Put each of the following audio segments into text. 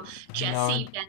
Hello. Jesse, Ben,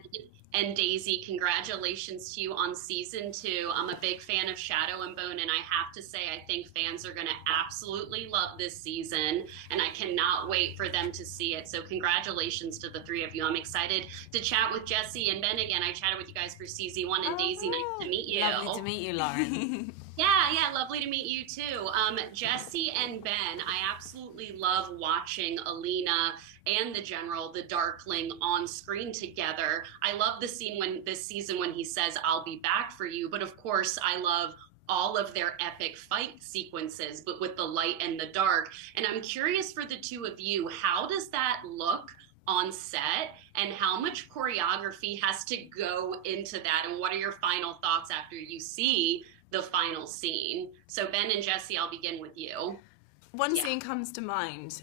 and Daisy, congratulations to you on season two. I'm a big fan of Shadow and Bone, and I have to say, I think fans are going to absolutely love this season, and I cannot wait for them to see it. So, congratulations to the three of you. I'm excited to chat with Jesse and Ben again. I chatted with you guys for season one, and Daisy, nice to meet you. Lovely to meet you, Lauren. Yeah, lovely to meet you too. Jesse and Ben, I absolutely love watching Alina and the General, the Darkling, on screen together. I love the scene when this season when he says, "I'll be back for you." But of course, I love all of their epic fight sequences, but with the light and the dark. And I'm curious for the two of you, how does that look on set, and how much choreography has to go into that? And what are your final thoughts after you see the final scene? So Ben and Jesse, I'll begin with you. One Yeah. scene comes to mind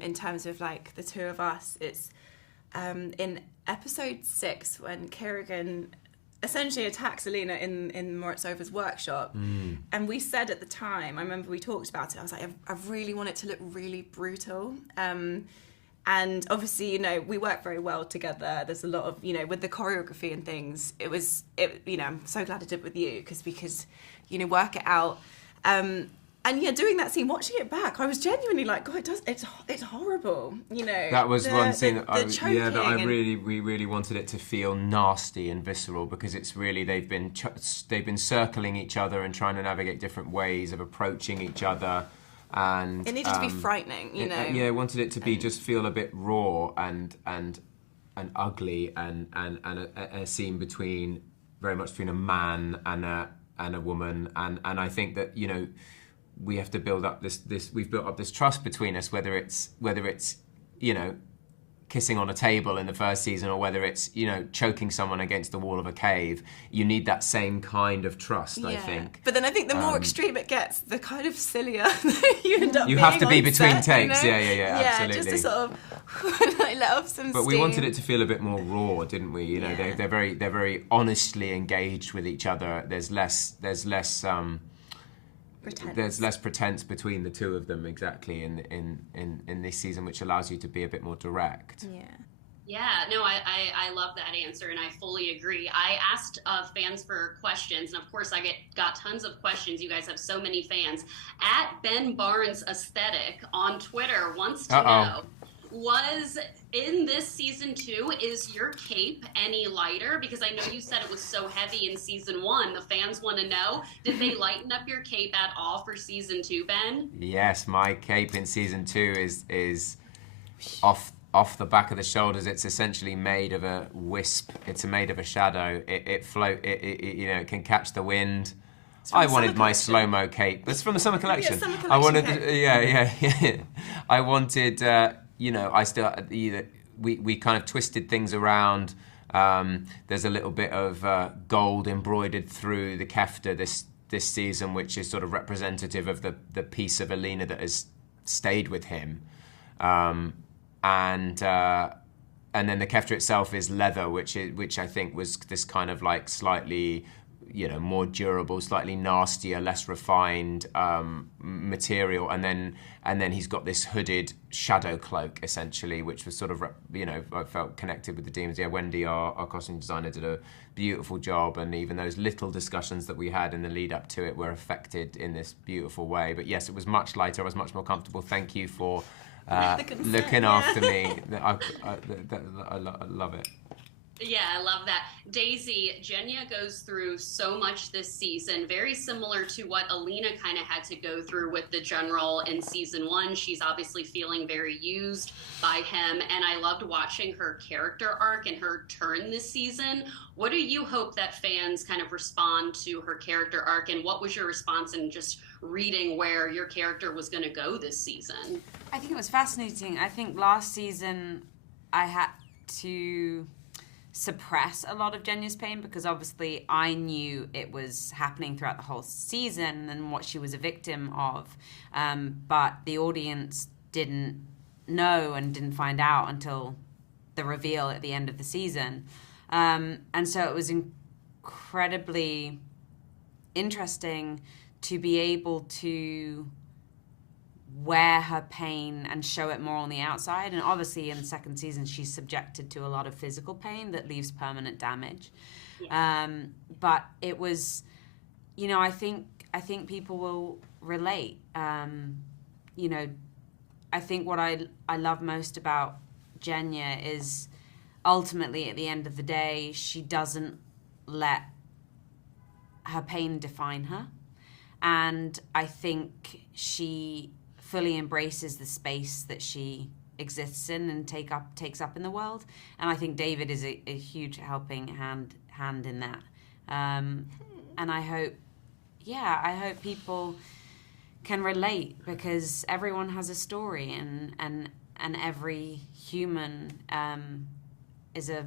in terms of like the two of us. It's in episode 6 when Kerrigan essentially attacks Alina in Morizova's workshop. And we said at the time, I remember we talked about it, I was like, I really want it to look really brutal. And obviously, you know, we work very well together. There's a lot of, you know, with the choreography and things, you know, I'm so glad I did it with you because we could, you know, work it out. And yeah, doing that scene, watching it back, I was genuinely like, God, it's horrible, you know. That was one scene that we really wanted it to feel nasty and visceral because it's really they've been circling each other and trying to navigate different ways of approaching each other, and it needed to be frightening, you know. Yeah, I wanted it to be just feel a bit raw and ugly and a scene very much between a man and a woman, and I think that, you know, we have to build up we've built up this trust between us, whether it's you know, kissing on a table in the first season or whether it's, you know, choking someone against the wall of a cave. You need that same kind of trust, I think. But then I think the more extreme it gets, the kind of sillier you end up you being have to be on between set, takes, you know? yeah, absolutely. Just to sort of like, let off some But steam. we wanted it to feel a bit more raw, didn't we? You know, they're very honestly engaged with each other. There's less Pretend. There's less pretense between the two of them, exactly, in this season, which allows you to be a bit more direct. Yeah, no, I love that answer, and I fully agree. I asked fans for questions, and of course, got tons of questions. You guys have so many fans. At Ben Barnes Aesthetic on Twitter wants to know, was in this season 2, is your cape any lighter? Because I know you said it was so heavy in season 1. The fans want to know, did they lighten up your cape at all for season 2, Ben? Yes, my cape in season 2 is off the back of the shoulders. It's essentially made of a wisp. It's made of a shadow. It you know, it can catch the wind. I wanted my slow-mo cape. That's from the summer collection. Summer collection I wanted, cape. I wanted, you know, we kind of twisted things around. There's a little bit of gold embroidered through the kefta this season, which is sort of representative of the piece of Alina that has stayed with him. And then the kefta itself is leather, which I think was this kind of like slightly, you know, more durable, slightly nastier, less refined material, and then he's got this hooded shadow cloak essentially, which was sort of, you know, I felt connected with the demons. Yeah, Wendy, our costume designer, did a beautiful job, and even those little discussions that we had in the lead up to it were affected in this beautiful way. But yes, it was much lighter. I was much more comfortable. Thank you for looking after me. I love it. Yeah, I love that. Daisy, Genya goes through so much this season, very similar to what Alina kind of had to go through with the General in season 1. She's obviously feeling very used by him, and I loved watching her character arc and her turn this season. What do you hope that fans kind of respond to her character arc, and what was your response in just reading where your character was going to go this season? I think it was fascinating. I think last season I had to suppress a lot of Genya's pain because obviously I knew it was happening throughout the whole season and what she was a victim of, but the audience didn't know and didn't find out until the reveal at the end of the season, and so it was incredibly interesting to be able to wear her pain and show it more on the outside. And obviously in the second season, she's subjected to a lot of physical pain that leaves permanent damage. Yeah. But it was, you know, I think people will relate. You know, I think what I love most about Genya is ultimately at the end of the day, she doesn't let her pain define her. And I think she fully embraces the space that she exists in and takes up in the world. And I think David is a huge helping hand in that. And I hope people can relate, because everyone has a story, and every human is a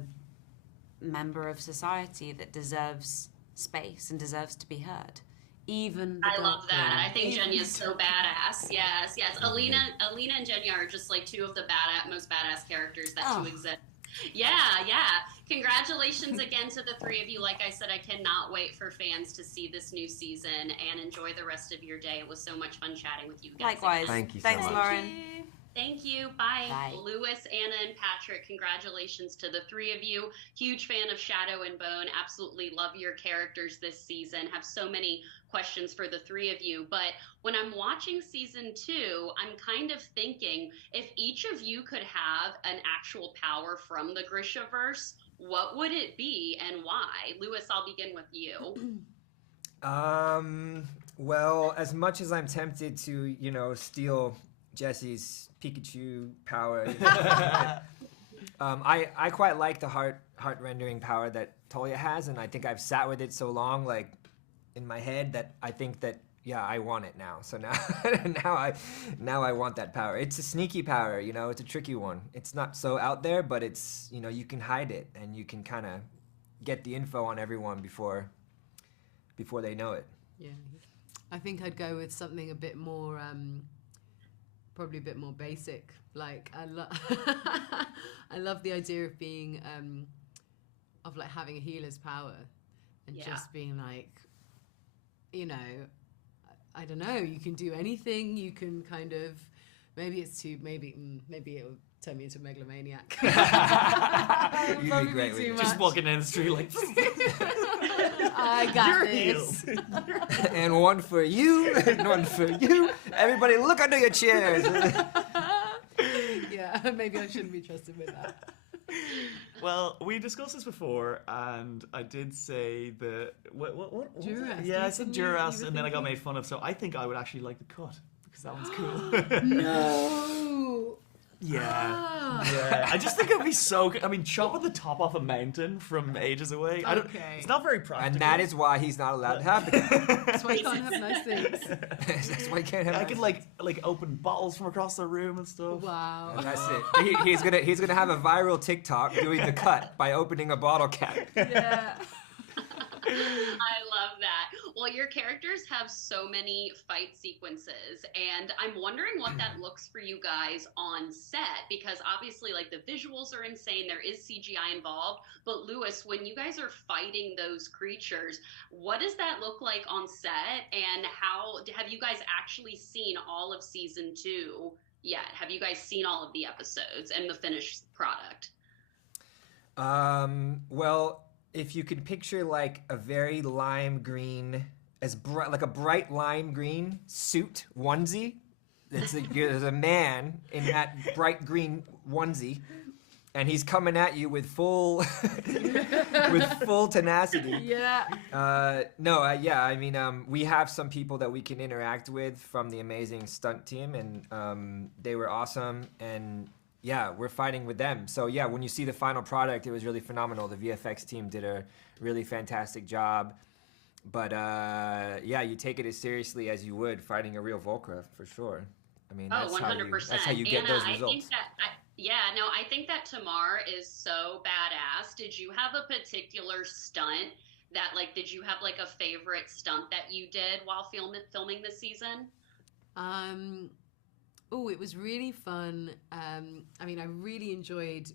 member of society that deserves space and deserves to be heard. Even I love that. I think Genya's so badass. Yes. Alina and Genya are just like two of the most badass characters that do exist. Yeah. Congratulations again to the three of you. Like I said, I cannot wait for fans to see this new season, and enjoy the rest of your day. It was so much fun chatting with you guys. Likewise. Again. Thank you so Thanks, much. Lauren. Thank you. Bye. Bye. Lewis, Anna, and Patrick, congratulations to the three of you. Huge fan of Shadow and Bone. Absolutely love your characters this season. Have so many questions for the three of you. But when I'm watching season 2, I'm kind of thinking, if each of you could have an actual power from the Grishaverse, what would it be and why? Lewis, I'll begin with you. Well, as much as I'm tempted to, you know, steal Jessie's Pikachu power, you know, I quite like the heart rendering power that Tolia has, and I think I've sat with it so long, like in my head, that I think that I want it now. So now I want that power. It's a sneaky power, you know. It's a tricky one. It's not so out there, but it's, you know, you can hide it and you can kind of get the info on everyone before they know it. Yeah, I think I'd go with something a bit more, probably a bit more basic. Like I love the idea of being, of like having a healer's power, and just being like, you know, I don't know, you can do anything. You can kind of, maybe it'll turn me into a megalomaniac. You'd be great with it. Just walking down the street like, I got you're this. healed. And one for you, and one for you. Everybody look under your chairs. Yeah, maybe I shouldn't be trusted with that. Well, we discussed this before, and I did say the what was Duras. it? Yeah, I said Duras, and then I got made fun of. So I think I would actually like the cut, because that one's cool. No. Yeah. I just think it'd be so good. I mean, chopping the top off a mountain from ages away. It's not very practical. And that is why he's not allowed to have it. That's why you can't have nice things. That's why he can't have I nice could like open bottles from across the room and stuff. Wow. And that's it. He's gonna have a viral TikTok doing the cut by opening a bottle cap. Yeah. I love that. Well, your characters have so many fight sequences, and I'm wondering what that looks for you guys on set, because obviously, like, the visuals are insane. There is CGI involved. But Lewis, when you guys are fighting those creatures, what does that look like on set, and how have you guys actually seen all of season 2 yet? Have you guys seen all of the episodes and the finished product? Well, if you could picture like a very lime green, like a bright lime green suit onesie, there's a man in that bright green onesie, and he's coming at you with full tenacity. Yeah. I mean, we have some people that we can interact with from the amazing stunt team, and they were awesome, and yeah, we're fighting with them. So yeah, when you see the final product, it was really phenomenal. The VFX team did a really fantastic job. But yeah, you take it as seriously as you would fighting a real Volcra, for sure. I mean, that's 100%. How you get Anna, those results. I think that Tamar is so badass. Did you have a particular stunt that, like, did you have like a favorite stunt that you did while filming this season? Oh, it was really fun. I mean, I really enjoyed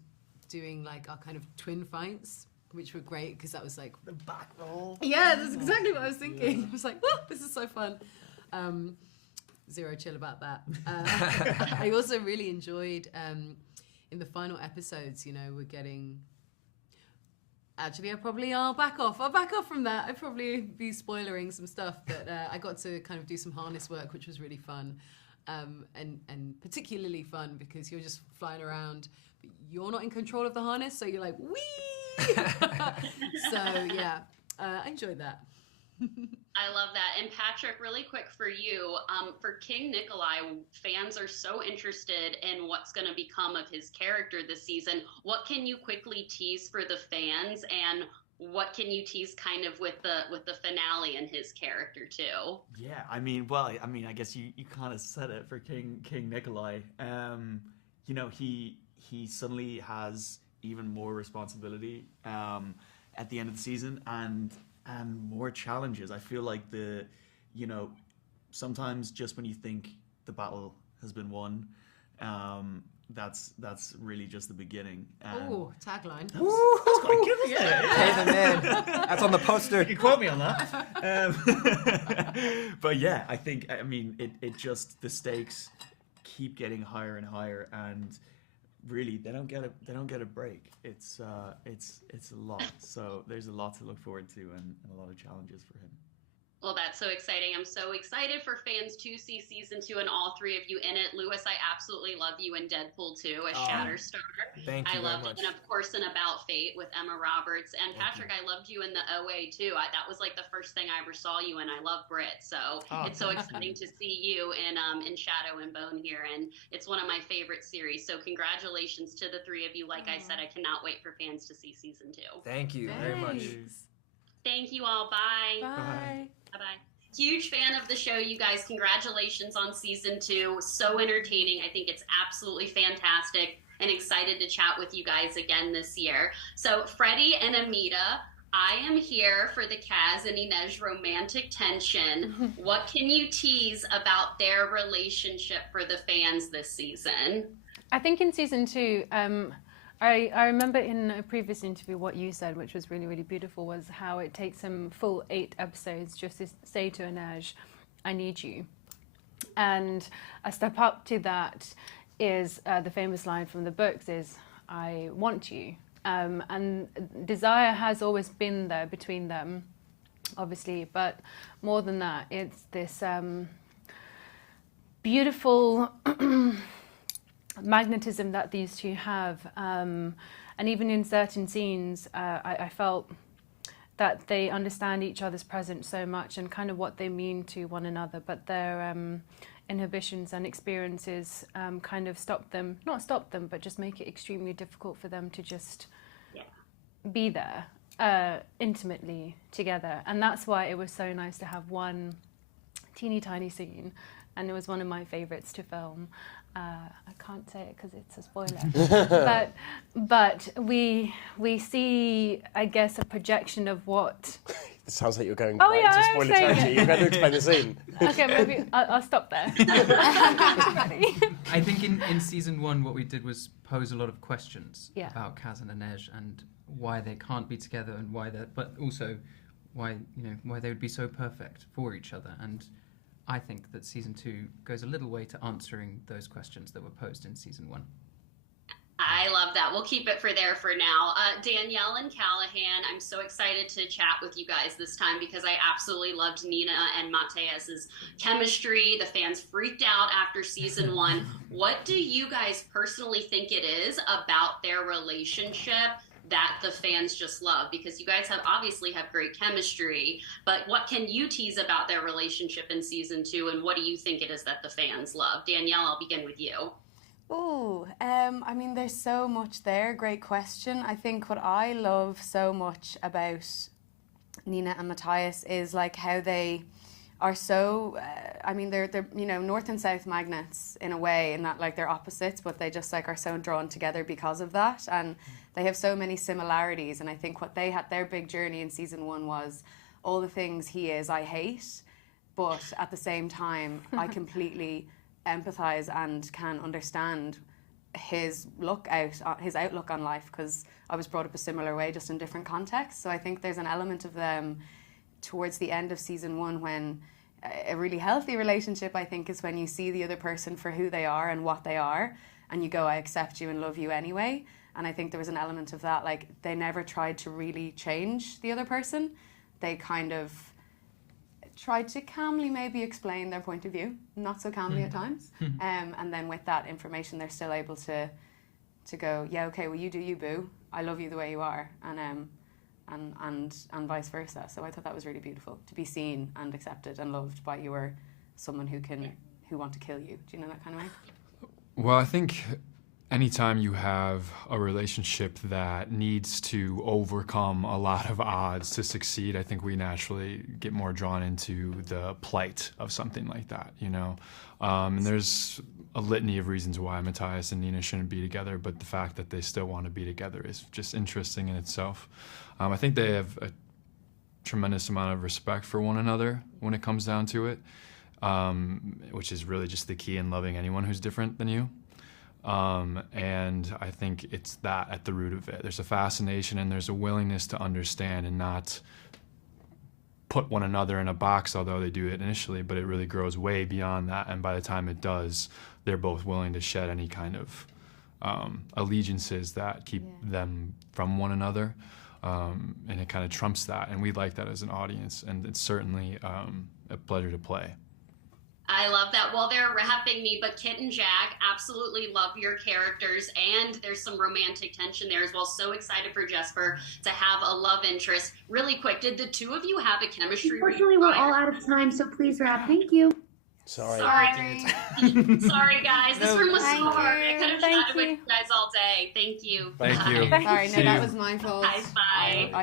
doing like our kind of twin fights, which were great because that was like The back roll. yeah, that's exactly what I was thinking. I was like, whoa, this is so fun. zero chill about that. I also really enjoyed in the final episodes, we're getting... Actually, I'll back off. I'll back off from that. I'd probably be spoilering some stuff, but I got to kind of do some harness work, which was really fun. And particularly fun because you're just flying around, but you're not in control of the harness, so you're like, whee! So, yeah, I enjoyed that. I love that. And Patrick, really quick for you, for King Nikolai, fans are so interested in what's going to become of his character this season. What can you quickly tease for the fans, and what can you tease kind of with the finale and his character too? Yeah, I guess you kind of said it for King Nikolai. He suddenly has even more responsibility at the end of the season and more challenges. I feel like sometimes just when you think the battle has been won, that's really just the beginning. Oh, tagline. That's quite good. Yeah. Hey, the man. That's on the poster. You can quote me on that. But yeah, it just, the stakes keep getting higher and higher, and really they don't get a break. It's a lot. So there's a lot to look forward to and a lot of challenges for him. Well, that's so exciting. I'm so excited for fans to see season 2 and all 3 of you in it. Lewis, I absolutely love you in Deadpool 2 as Shatterstar. Thank you I loved very much. it. And of course in About Fate with Emma Roberts. And Patrick, I loved you in the OA too. That was like the first thing I ever saw you in. I love Brit. So it's so exciting to see you in Shadow and Bone here. And it's one of my favorite series. So congratulations to the 3 of you. Like I said, I cannot wait for fans to see season 2. Thank you very much. Thank you all. Bye. Bye. Bye-bye. Huge fan of the show, you guys. Congratulations on season 2. So entertaining. I think it's absolutely fantastic, and excited to chat with you guys again this year. So Freddy and Amita, I am here for the Kaz and Inez romantic tension. What can you tease about their relationship for the fans this season? I think in season 2, I remember in a previous interview what you said, which was really, really beautiful, was how it takes him full 8 episodes just to say to Inez, I need you. And a step up to that is the famous line from the books is, I want you. And desire has always been there between them, obviously, but more than that, it's this beautiful magnetism that these two have, and even in certain scenes I felt that they understand each other's presence so much and kind of what they mean to one another, but their inhibitions and experiences kind of not stop them, but just make it extremely difficult for them to just be there intimately together. And that's why it was so nice to have one teeny tiny scene, and it was one of my favorites to film. I can't say it because it's a spoiler, but we see, I guess, a projection of what. It sounds like you're going Oh, right yeah, to I'm spoiler saying territory. it. You're going to explain the scene. Okay, maybe I'll stop there. I think in season 1, what we did was pose a lot of questions Yeah. about Kaz and Inez and why they can't be together and but also why they would be so perfect for each other. And I think that season 2 goes a little way to answering those questions that were posed in season 1. I love that. We'll keep it for now. Danielle and Callahan, I'm so excited to chat with you guys this time because I absolutely loved Nina and Matthias' chemistry. The fans freaked out after season 1. What do you guys personally think it is about their relationship that the fans just love? Because you guys obviously have great chemistry, but what can you tease about their relationship in season 2, and what do you think it is that the fans love? Danielle, I'll begin with you. Oh, there's so much there. Great question. I think what I love so much about Nina and Matthias is like how they are so, they're north and south magnets in a way, in that like they're opposites, but they just like are so drawn together because of that. And they have so many similarities. And I think what they had, their big journey in season 1 was all the things he is, I hate, but at the same time, I completely empathize and can understand his outlook on life, because I was brought up a similar way, just in different contexts. So I think there's an element of them towards the end of season 1 when a really healthy relationship, I think, is when you see the other person for who they are and what they are, and you go, I accept you and love you anyway. And I think there was an element of that, like, they never tried to really change the other person. They kind of tried to calmly maybe explain their point of view, not so calmly at times. And then with that information, they're still able to go, yeah, okay, well, you do you, boo. I love you the way you are, and vice versa. So I thought that was really beautiful, to be seen and accepted and loved by someone who want to kill you. Do you know that kind of way? Well, I think anytime you have a relationship that needs to overcome a lot of odds to succeed, I think we naturally get more drawn into the plight of something like that, you know? And there's a litany of reasons why Matthias and Nina shouldn't be together, but the fact that they still want to be together is just interesting in itself. I think they have a tremendous amount of respect for one another when it comes down to it, which is really just the key in loving anyone who's different than you. And I think it's that at the root of it. There's a fascination and there's a willingness to understand and not put one another in a box, although they do it initially, but it really grows way beyond that. And by the time it does, they're both willing to shed any kind of allegiances that keep them from one another. And it kind of trumps that. And we like that as an audience. And it's certainly a pleasure to play. I love that. Well, they're wrapping me, but Kit and Jack, absolutely love your characters, and there's some romantic tension there as well. So excited for Jesper to have a love interest. Really quick, did the two of you have a chemistry? Unfortunately, we're all out of time, so please wrap. Thank you. Sorry. Sorry, guys. This room was so hard. I could have chatted with you guys all day. Thank you. Thank you. Sorry, no, that was my fault. Bye.